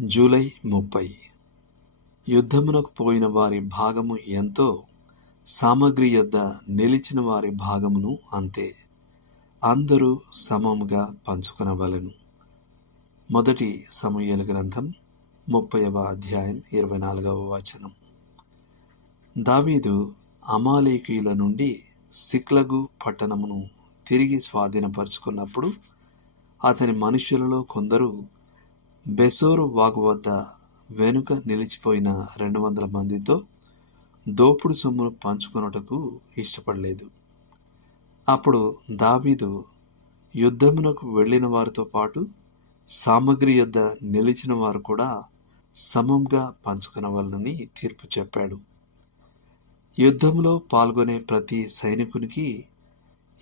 July 30. యుద్ధమునకు పోయిన వారి భాగము ఎంతో, సామగ్రి యొద్ద నిలిచిన వారి భాగమును అంతే. అందరూ సమముగా పంచుకొనవలెను. మొదటి సమూయేలు గ్రంథం 30వ అధ్యాయం 24వ వచనం. దావీదు అమాలేకీయుల నుండి సిక్లగు పట్టణమును తిరిగి స్వాధీనపరుచుకున్నప్పుడు అతని మనుష్యులలో కొందరు బెసోరు వాగు వద్ద వెనుక నిలిచిపోయిన 200 మందితో దోపుడు సొమ్మును పంచుకొనుటకు ఇష్టపడలేదు. అప్పుడు దావీదు యుద్ధమునకు వెళ్ళిన వారితో పాటు సామగ్రి యొద్ద నిలిచిన వారు కూడా సమంగా పంచుకొనవలనని తీర్పు చెప్పాడు. యుద్ధంలో పాల్గొనే ప్రతి సైనికునికి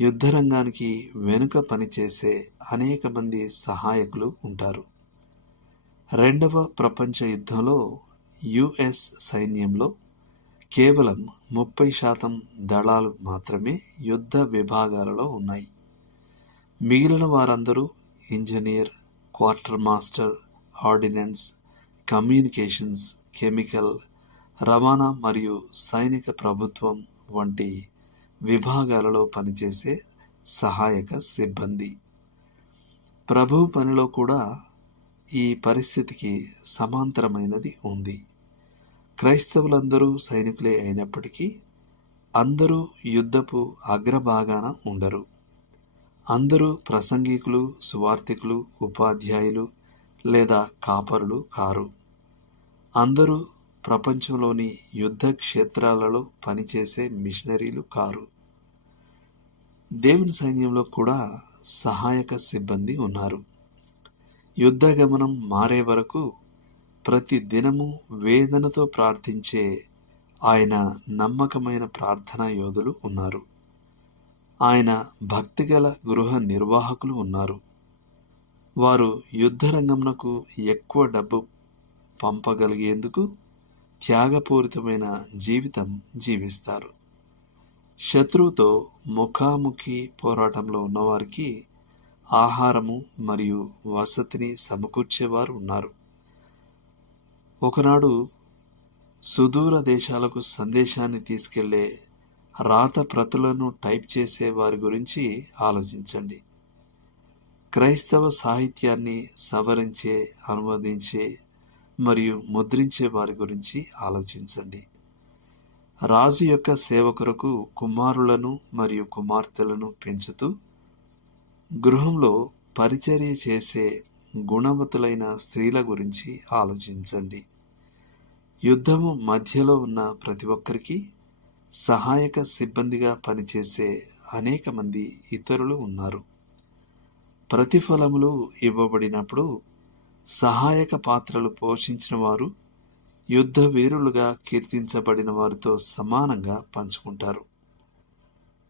యుద్ధరంగానికి వెనుక పనిచేసే అనేక మంది సహాయకులు ఉంటారు. రెండవ ప్రపంచ యుద్ధంలో యుఎస్ సైన్యంలో కేవలం 30% దళాలు మాత్రమే యుద్ధ విభాగాలలో ఉన్నాయి. మిగిలిన వారందరూ engineer, quarter master, ordnance, communications, chemical, రవాణా మరియు సైనిక ప్రభుత్వం వంటి విభాగాలలో పనిచేసే సహాయక సిబ్బంది. ప్రభు పనిలో కూడా ఈ పరిస్థితికి సమాంతరమైనది ఉంది. క్రైస్తవులందరూ సైనికులే అయినప్పటికీ అందరూ యుద్ధపు అగ్రభాగాన ఉండరు. అందరూ ప్రసంగికులు, సువార్థికులు, ఉపాధ్యాయులు లేదా కాపరులు కారు. అందరూ ప్రపంచంలోని యుద్ధ క్షేత్రాలలో పనిచేసే మిషనరీలు కారు. దేవుని సైన్యంలో కూడా సహాయక సిబ్బంది ఉన్నారు. యుద్ధ గమనం మారే వరకు ప్రతి దినము వేదనతో ప్రార్థించే ఆయన నమ్మకమైన ప్రార్థనా యోధులు ఉన్నారు. ఆయన భక్తిగల గృహ నిర్వాహకులు ఉన్నారు. వారు యుద్ధరంగంనకు ఎక్కువ డబ్బు పంపగలిగేందుకు త్యాగపూరితమైన జీవితం జీవిస్తారు. శత్రువుతో ముఖాముఖి పోరాటంలో ఉన్నవారికి ఆహారము మరియు వసతిని సమకూర్చేవారు ఉన్నారు. ఒకనాడు సుదూర దేశాలకు సందేశాన్ని తీసుకెళ్లే రాత ప్రతులను టైప్ చేసే వారి గురించి ఆలోచించండి. క్రైస్తవ సాహిత్యాన్ని సవరించే, అనువదించే మరియు ముద్రించే వారి గురించి ఆలోచించండి. రాజు యొక్క సేవ కొరకు కుమారులను మరియు కుమార్తెలను పెంచుతూ గృహంలో పరిచర్య చేసే గుణవతులైన స్త్రీల గురించి ఆలోచించండి. యుద్ధము మధ్యలో ఉన్న ప్రతి ఒక్కరికి సహాయక సిబ్బందిగా పనిచేసే అనేక మంది ఇతరులు ఉన్నారు. ప్రతిఫలములు ఇవ్వబడినప్పుడు సహాయక పాత్రలు పోషించిన వారు యుద్ధ వీరులుగా కీర్తించబడిన వారితో సమానంగా పంచుకుంటారు.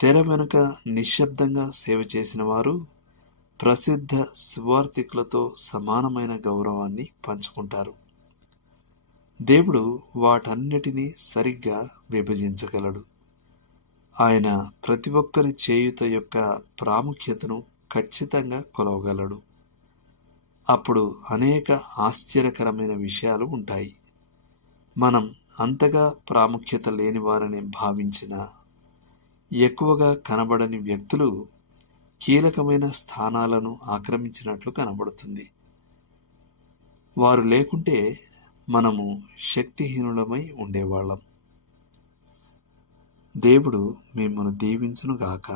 తెర వెనుక నిశ్శబ్దంగా సేవ చేసిన వారు ప్రసిద్ధ సువార్థికులతో సమానమైన గౌరవాన్ని పంచుకుంటారు. దేవుడు వాటన్నిటినీ సరిగ్గా విభజించగలడు. ఆయన ప్రతి ఒక్కరి చేయుత యొక్క ప్రాముఖ్యతను ఖచ్చితంగా కొలవగలడు. అప్పుడు అనేక ఆశ్చర్యకరమైన విషయాలు ఉంటాయి. మనం అంతగా ప్రాముఖ్యత లేని వారని భావించిన ఎక్కువగా కనబడని వ్యక్తులు కీలకమైన స్థానాలను ఆక్రమించినట్లు కనబడుతుంది. వారు లేకుంటే మనము శక్తిహీనులమై ఉండేవాళ్ళం. దేవుడు మిమ్మల్ని దీవించునుగాక.